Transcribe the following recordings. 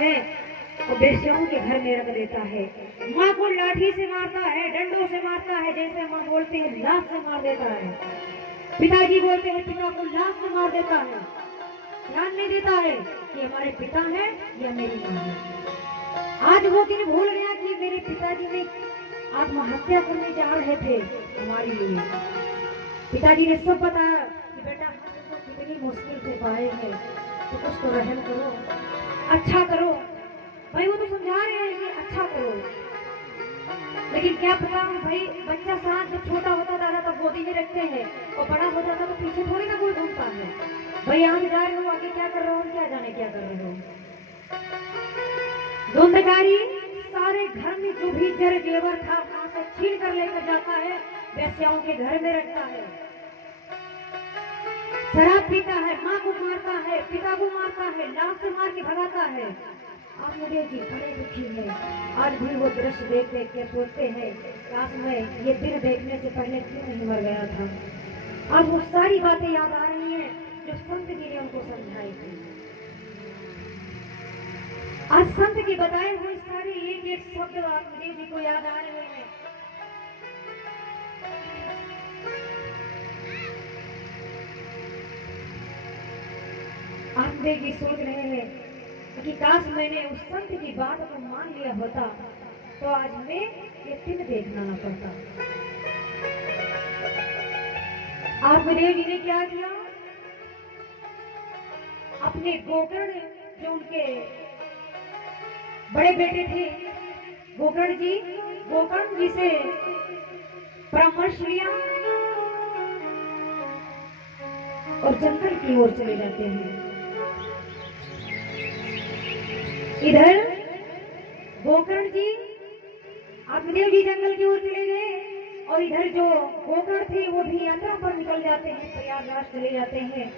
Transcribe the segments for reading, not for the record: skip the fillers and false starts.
है और बेस्याओं के घर में रख देता है। माँ को लाठी से मारता है, डंडों से मारता है, जैसे माँ बोलते हैं लात से मार देता है। पिताजी बोलते हैं पिता को लात से मार देता है। ध्यान नहीं देता है कि हमारे पिता है या मेरी माँ है। आज वो दिन भूल गया कि मेरे पिताजी ने आत्महत्या करने जा रहे थे हमारे लिए। पिताजी ने सब बताया कि बेटा हम तो कितनी मुश्किल से पाए हैं, तो कुछ तो रहम करो, अच्छा करो। भाई वो तो समझा रहे हैं कि अच्छा करो, लेकिन क्या पता भाई बच्चा साथ जब छोटा होता था तब गोदी में रखते हैं और बड़ा हो जाता तो पीछे थोड़ी ना कोई घूमता है। भाई यहाँ जा रहे हो, आगे क्या कर रहे हो, क्या जाने क्या कर रहे हो। धुंधकारी सारे घर में जो भी जर जेवर था वहां से छीन कर लेकर जाता है, वेश्याओं के घर में रखता है। शराब पीता है, माँ को मारता है, पिता को मारता है, लात से मार के भगाता है। आप मुझे जी बड़े दुखी है। आज भी वो दृश्य देख देख के सोचते हैं काश मैं ये दिन देखने से पहले क्यों नहीं मर गया था। आज वो सारी बातें याद आ रही हैं जो संत जी ने उनको समझाई थी। आज संत के बताए हुए सारे एक एक शब्द आत्मदेव जी को याद आ रहे हैं। आत्मदेव जी सोच रहे हैं कि काश मैंने उस संत की बात को मान लिया होता तो आज मैं ये दिन देखना न पड़ता। आत्मदेव जी ने क्या किया, अपने गोकर्ण जो उनके बड़े बेटे थे गोकर्ण जी से परामर्श लिया और जंगल की ओर चले जाते हैं। इधर गोकर्ण जी आत्मदेव जी जंगल की ओर चले गए और इधर जो गोकर्ण थे वो भी यात्रा पर निकल जाते हैं, प्रयागराज चले जाते हैं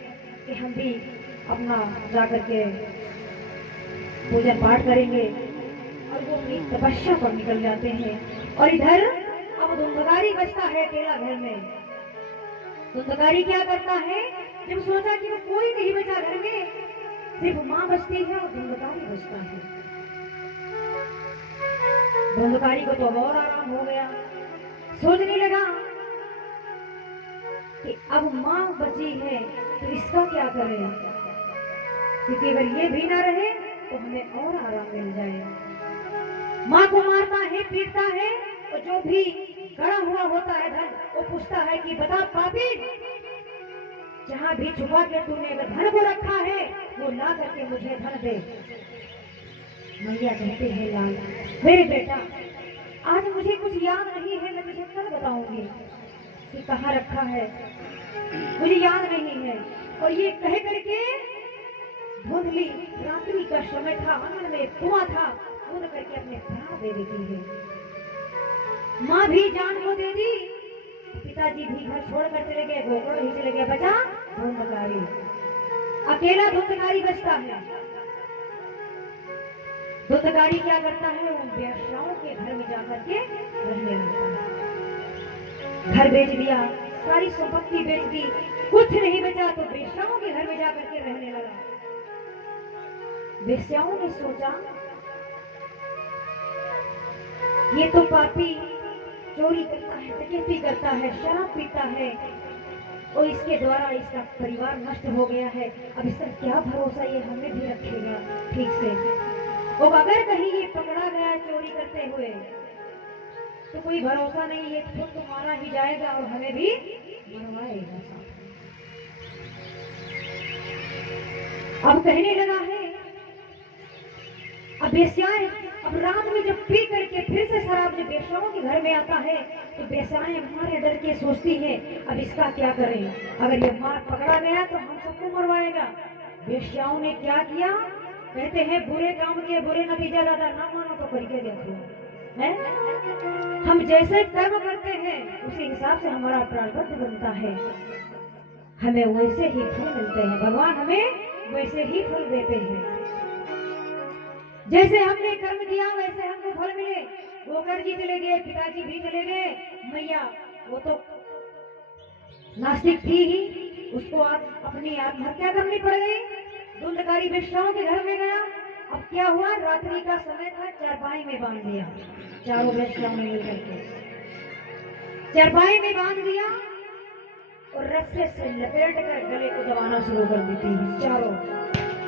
कि हम भी अपना जाकर के पूजा पाठ करेंगे, और वो अपनी तपस्या पर निकल जाते हैं। और इधर अब धुंधकारी बचता है अकेला घर में। धुंधकारी क्या करता है, जब सोचा कि वो कोई नहीं बचा घर में, सिर्फ माँ बचती है और धुंधकारी बचता है। धुंधकारी को तो और आराम हो गया, सोचने लगा कि अब माँ बची है तो इसका क्या करें, क्योंकि अगर ये भी ना रहे तो हमें और आराम मिल जाए। माँ को मारता है, पीटता है, और जो भी गड़ा हुआ होता है धन वो पूछता है कि बता पापी, जहाँ भी छुपा के तूने अगर धन को रखा है वो ला करके मुझे धन दे। मैया कहते हैं लाल मेरे बेटा आज मुझे कुछ याद नहीं है, मैं तुझे कल बताऊंगी कि कहाँ रखा है, मुझे याद नहीं है। और ये कह करके धुंधली रात्रि का समय था, आंगन में कुआं था, कूद करके अपने प्राण दे देती है। माँ भी जान को दे दी, पिताजी भी घर छोड़कर चले गए, गोकर्ण ही चले गए, बचा धुंधकारी। अकेला धुंधकारी बचता है। धुंधकारी क्या करता है, वो वेश्याओं के घर में जाकर के रहने लगता है। घर बेच दिया, सारी संपत्ति बेच दी, कुछ नहीं बचा तो वेश्याओं के घर में जाकर के रहने लगा। वेश्याओं ने सोचा ये तो पापी चोरी करता है, डकैती करता है, शराब पीता है और इसके द्वारा इसका परिवार नष्ट हो गया है, अब इसका क्या भरोसा ये हमें भी रखेगा ठीक से। और अगर कहीं ये पकड़ा गया चोरी करते हुए तो कोई भरोसा नहीं, ये खुद तो मारा ही जाएगा और हमें भी मरवाएगा। अब कहने लगा है अब वेश्याएं, अब रात में जब पी करके फिर से शराब जब वेश्याओं के घर में आता है तो वेश्याएं हमारे डर के सोचती है अब इसका क्या करें, अगर ये मार पकड़ा गया तो हम सबको मरवाएगा। वेश्याओं ने क्या किया, कहते हैं बुरे काम के बुरे नतीजा दादा, ना मानो तो करके देखो है। हम जैसे कर्म करते हैं उसी हिसाब से हमारा प्रारब्ध बनता है, हमें वैसे ही फल मिलते हैं, भगवान हमें वैसे ही फल देते हैं। जैसे हमने कर्म किया वैसे हमको फल मिले। गोकर्ण जी चले गए, पिताजी भी चले गए, मैया वो तो नास्तिक थी ही, उसको अपनी आत्महत्या करनी पड़ गई। धुंधकारी वेश्याओं के घर में गया, अब क्या हुआ, रात्रि का समय था, चारपाई में बांध दिया, चारों वेश्याओं ने मिलकर के चारपाई में बांध दिया और रस्से से लपेट कर गले को दबाना शुरू कर देती है चारों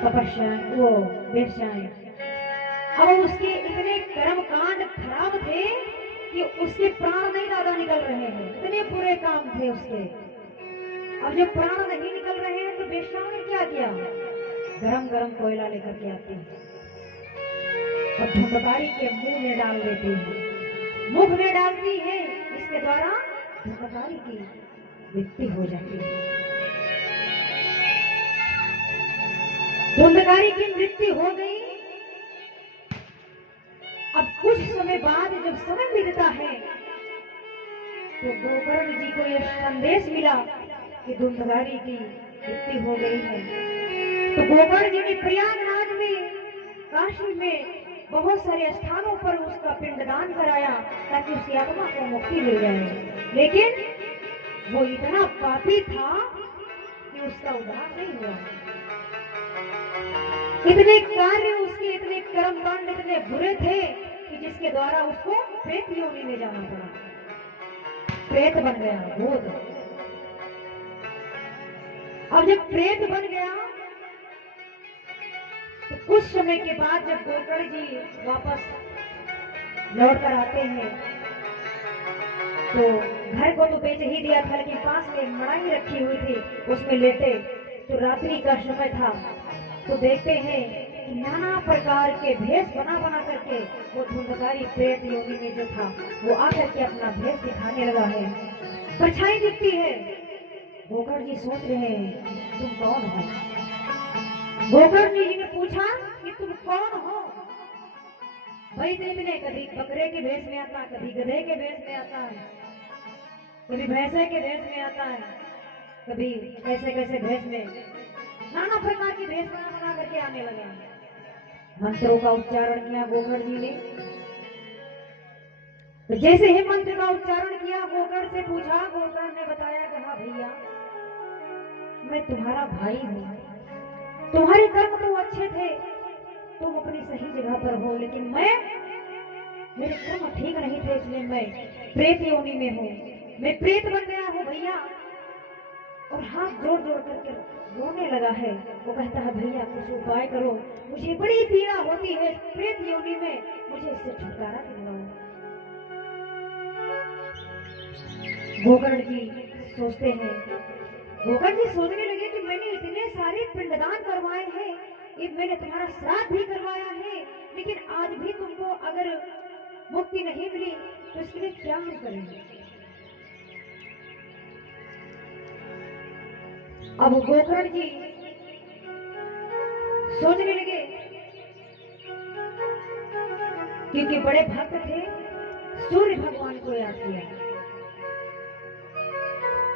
तपस्याएं वो वेश्याएं। अब उसके इतने कर्म कांड खराब थे कि उसके प्राण नहीं ज्यादा निकल रहे हैं, इतने बुरे काम थे उसके। अब जब प्राण नहीं निकल रहे हैं तो वेश्याओं ने क्या किया, गरम गरम कोयला लेकर के आती है और धुंधकारी के मुंह में डाल देती है, मुख में डालती है, इसके द्वारा धुंधकारी की मृत्यु हो जाती है। धुंधकारी की मृत्यु हो गई। अब कुछ समय बाद जब समय बीतता है तो गोकर्ण जी को यह संदेश मिला कि धुंधकारी की मृत्यु हो गई है। तो गोकर्ण जी ने प्रयागराज में, काशी में बहुत सारे स्थानों पर उसका पिंडदान कराया ताकि उसकी आत्मा को मुक्ति मिल जाए, लेकिन वो इतना पापी था कि उसका उद्धार नहीं हुआ। इतने कार्य उसके, इतने कर्मकांड इतने बुरे थे कि जिसके द्वारा उसको प्रेत योनि में जाना पड़ा, प्रेत बन गया भूत। अब जब प्रेत बन गया तो कुछ समय के बाद जब गोकर्ण जी वापस लौट कर आते हैं तो घर को तो बेच ही दिया था, लेकिन पास में मड़ाई रखी हुई थी, उसमें लेटे। तो रात्रि का समय था तो देखते हैं कि नाना प्रकार के भेष बना बना करके वो धुंधकारी प्रेत योनि में जो था वो आकर के अपना भेष दिखाने लगा है, परछाई दिखती है। गोकर्ण जी सोच रहे हैं तुम कौन हो। गोकर्ण जी ने पूछा कि तुम कौन हो। भाई इतने, कभी बकरे के भेष में आता, कभी गधे के भेष में आता है, कभी भैंसे के भेष में आता है, कभी कैसे कैसे भेष में, नाना प्रकार की भेष बना बना करके आने लगा। मंत्रों का उच्चारण किया गोकर्ण जी ने। तो जैसे ही मंत्र का उच्चारण किया, गोकर्ण से पूछा, गोकर्ण ने बताया, कहा भैया मैं तुम्हारा भाई हूँ, तुम्हारे कर्म तो अच्छे थे, तुम अपनी सही जगह पर हो, लेकिन मेरे कर्म ठीक नहीं थे, इसलिए मैं प्रेत योनि में हूँ, मैं प्रेत बन गया हूँ भैया। और हाथ जोड़ जोड़ करके रोने लगा है। वो कहता है भैया कुछ उपाय करो, मुझे बड़ी पीड़ा होती है प्रेत योनि में, मुझे इससे छुटकारा दिलवाओ। गोकर्ण जी सोचते हैं, गोकर्ण जी सोचने लगे कि मैंने इतने सारे पिंडदान करवाए हैं, ये मैंने तुम्हारा श्राद्ध भी करवाया है, लेकिन आज भी तुमको अगर मुक्ति नहीं मिली तो इसके लिए क्या हम करेंगे। अब गोकर्ण जी सोचने लगे, क्योंकि बड़े भक्त थे, सूर्य भगवान को याद किया।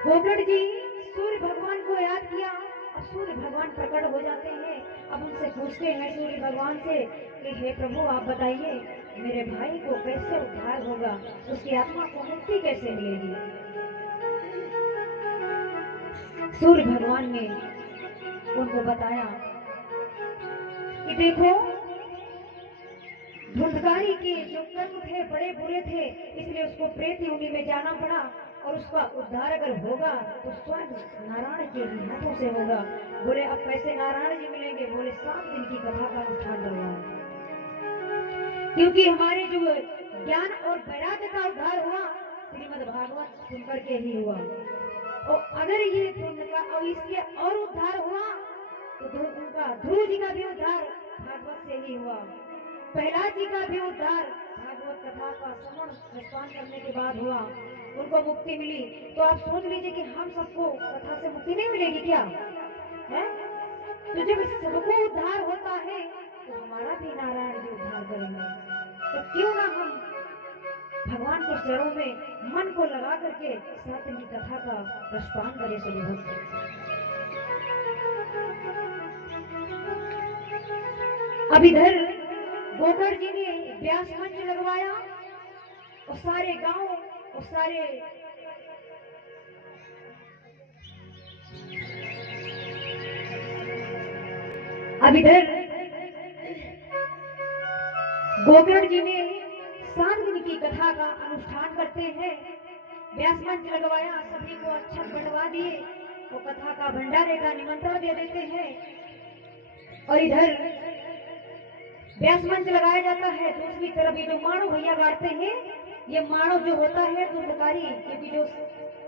गोकर्ण जी सूर्य भगवान को याद किया। अब सूर्य भगवान प्रकट हो जाते हैं। अब उनसे पूछते हैं सूर्य भगवान से कि हे प्रभु आप बताइए मेरे भाई को कैसे उद्धार होगा, उसकी आत्मा को मुक्ति कैसे मिलेगी। सूर्य भगवान ने उनको बताया कि देखो धुंधकारी के जो कर्म थे बड़े बुरे थे, इसलिए उसको प्रेत योनि में जाना पड़ा, और उसका उद्धार अगर होगा तो स्वयं नारायण के ही हाथों से होगा। बोले अब कैसे नारायण जी मिलेंगे, बोले 7 दिन की कथा का अनुष्ठान करवाओ, क्योंकि हमारे जो ज्ञान और वैराग्य का उद्धार हुआ श्रीमद् भागवत सुनकर के ही हुआ, और अगर ये का और इसके और उद्धार हुआ तो उनका ध्रुव जी का भी उद्धार भागवत से ही हुआ, प्रहलाद जी का भी उद्धार भागवत कथा का श्रवण रसपान करने के बाद हुआ, उनको मुक्ति मिली। तो आप सोच लीजिए कि हम सबको कथा से मुक्ति नहीं मिलेगी क्या है? तो जब सबको उद्धार होता है तो हमारा भी नारायण जी उद्धार करेंगे, तो क्यों ना हम भगवान के चरणों में मन को लगा करके 7 दिन की कथा का रसपान करें सभी भक्त। अब इधर गोकर्ण जी ने व्यास मंच लगवाया और सारे गांव और सारे अब इधर गोकर्ण जी ने 7 दिन की कथा का अनुष्ठान करते हैं। व्यास मंच लगवाया, सभी को अक्षत बंटवा दिए और कथा का भंडारे का निमंत्रण दे देते हैं। और इधर व्यास मंच लगाया जाता है, दूसरी तरफ ये जो माणो भैया गाते हैं, ये माणो जो होता है दुर्गकारी, क्योंकि जो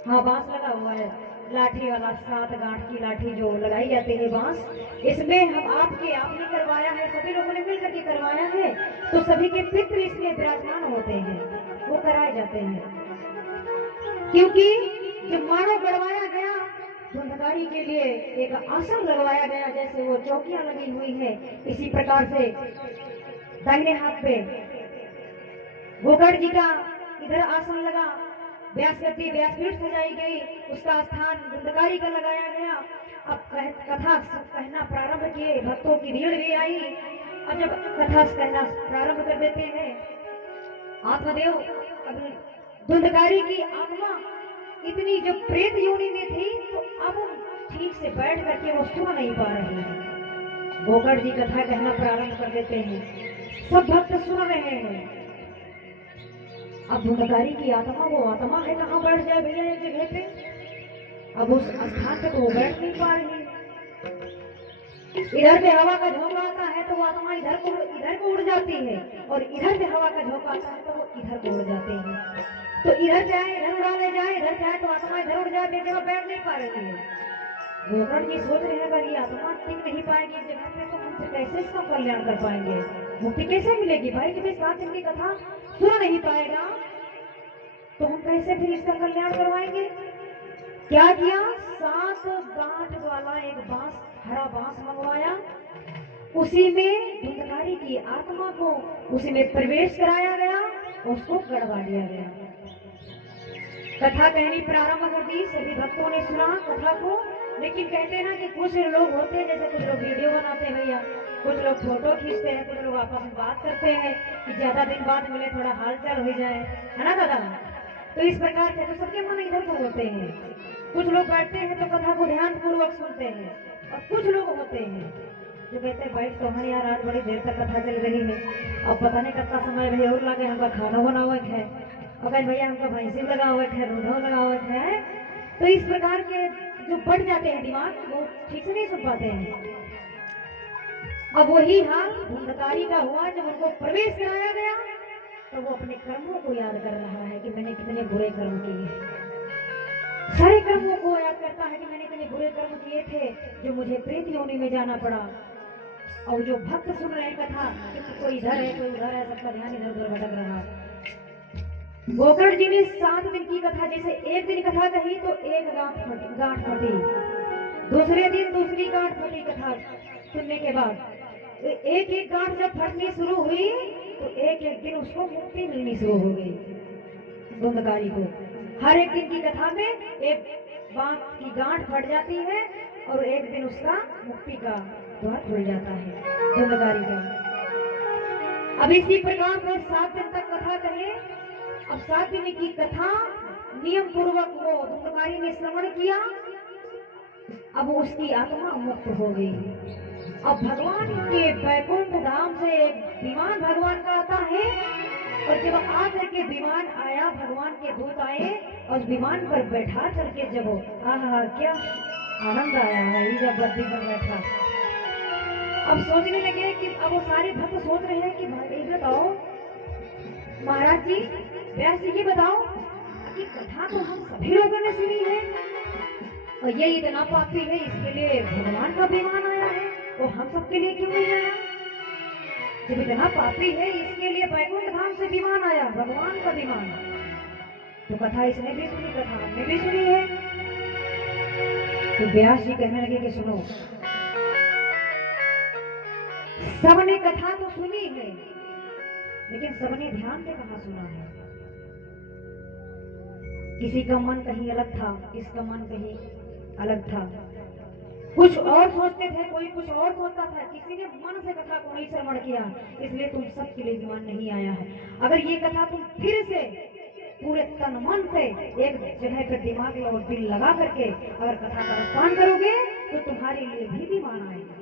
हाँ बांस लगा हुआ है, लाठी वाला 7 गांठ की लाठी जो लगाई जाती है बांस, इसमें हम आपने करवाया है, सभी लोगों ने मिलकर के करवाया है, तो सभी के पितृ इसमें विराजमान होते हैं, वो कराए जाते हैं। क्योंकि जब माणो गड़वाया गया, धुंधकारी के लिए एक आसन लगवाया गया, जैसे वो चौकियां लगी हुई है, इसी प्रकार से दाहिने हाथ पे गोकर्ण जी का इधर आसन लगा, व्यासगद्दी व्यासपीठ सजाई गई, उसका स्थान धुंधकारी का लगाया गया। अब कथा कहना प्रारंभ किए, भक्तों की भीड़ भी आई। अब जब कथा कहना प्रारंभ कर देते हैं, आत्मदेव अब धुंधकारी की आत्मा इतनी जब प्रेत योनि में थी, तो अब ठीक से बैठ करके वो सुन नहीं पा रही है। गोकर्ण जी कथा कहना प्रारंभ कर देते हैं, सब भक्त सुन रहे हैं। अब धुंधकारी की आत्मा, वो आत्मा है, कहाँ बैठ जाए भैया एक जगह पे, अब उस स्थान पे तो वो बैठ नहीं पा रही। इधर से हवा का झोंका आता है तो वो आत्मा इधर को उड़ जाती है, और इधर से हवा का झोंका आता है तो वो इधर को उड़ जाते हैं। तो इधर जाए इधर उड़ा ले जाए, इधर जाए तो आत्मा इधर उड़ जाए, एक जगह बैठ नहीं पा रही है। गोकर्ण जी सोच रहे हैं, अगर ये आत्मा टिक नहीं पाएगी इस जगह पे, तो हम कैसे इसका कल्याण कर पाएंगे, मुक्ति कैसे मिलेगी भाई। जब 7 दिन की कथा सुन नहीं पाएगा तो हम कैसे फिर इसका कल्याण करवाएंगे। क्या किया, 7 गांठ वाला एक बांस, हरा बांस मंगवाया, उसी में धुंधकारी की आत्मा को उसी में प्रवेश कराया गया, उसको गड़वा दिया गया। कथा कहनी प्रारंभ कर दी, सभी भक्तों ने सुना कथा को। लेकिन कहते हैं ना कि कुछ लोग होते हैं, जैसे कुछ लोग वीडियो बनाते हैं भैया, कुछ लोग फोटो खींचते हैं, कुछ लोग आपस में बात करते हैं कि ज्यादा दिन बाद मिले, थोड़ा हालचाल हो जाए, है ना दादा। तो इस प्रकार से तो सबके मन इधर को होते हैं। कुछ लोग बैठते हैं तो कथा को ध्यान पूर्वक सुनते हैं, और कुछ लोग होते हैं जो कहते हैं बैठ तो हमारे यार आज बड़ी देर तक कथा चल रही है, अब पता नहीं कितना समय भैया और लगे, हमका खाना बनावा है, और कहीं भैया हमका भैंसी लगा हुआ है, रोधा लगा हुआ है। तो इस प्रकार के जो बढ़ जाते हैं दिमाग, वो ठीक से नहीं सुन पाते हैं। अब वही हाल धुंधकारी का हुआ, जब उनको प्रवेश कराया गया तो वो अपने कर्मों को याद कर रहा है कि मैंने कितने बुरे कर्म किए, सारे कर्मों को याद करता है कि मैंने कितने बुरे कर्म किए थे जो मुझे प्रेत योनि में जाना पड़ा। और जो भक्त सुन रहे कथा, कोई इधर है कोई उधर है, सबका ध्यान इधर उधर भटक रहा। गोकर्ण जी ने 7 दिन की कथा, जैसे एक दिन कथा कही तो एक गांठ फटी, दूसरे दिन दूसरी गांठ फटी। कथा सुनने के बाद एक एक गांठ जब फटनी शुरू हुई तो एक एक दिन उसको मुक्ति मिलनी शुरू हो गई धुंधकारी को। हर एक दिन की कथा में एक बात की गांठ फट जाती है और एक दिन उसका मुक्ति का द्वार खुल जाता है धुंधकारी का। अब इसी प्रकार से 7 दिन तक कथा कहे। अब 7 दिन की कथा नियम पूर्वक वो धुंधकारी ने श्रवण किया, अब उसकी आत्मा मुक्त हो गई। अब भगवान के वैकुंठ धाम से एक विमान भगवान का आता है, और जब आकर के विमान आया, भगवान के दूत आए और विमान पर बैठा करके जब आहा क्या आनंद आया है जब गद्दी पर बैठा। अब सोचने लगे कि अब वो सारे भक्त सोच रहे हैं कि भाई बताओ महाराज जी, व्यास जी बताओ कि कथा तो हम सभी लोगों ने सुनी है और ये इतना पापी है, इसके लिए भगवान का विमान आया है, वो हम सबके लिए क्यों नहीं आया। जब इतना पापी है, इसके लिए वैकुंठ धाम से विमान आया, भगवान का विमान। तो कथा इसने भी सुनी, कथा हमने भी सुनी है। तो व्यास जी कहने लगे कि सुनो, सबने कथा तो सुनी है, लेकिन सबने ध्यान से कहाँ सुना है। किसी का मन कहीं अलग था, किसका मन कहीं अलग था, कुछ और सोचते थे, कोई कुछ और सोचता था, किसी ने मन से कथा को नहीं श्रवण किया, इसलिए तुम सबके लिए विमान नहीं आया है। अगर ये कथा तुम फिर से पूरे तन मन से एक जगह पर दिमाग और दिल लगा करके अगर कथा का रसपान करोगे तो तुम्हारे लिए भी विमान आएगा।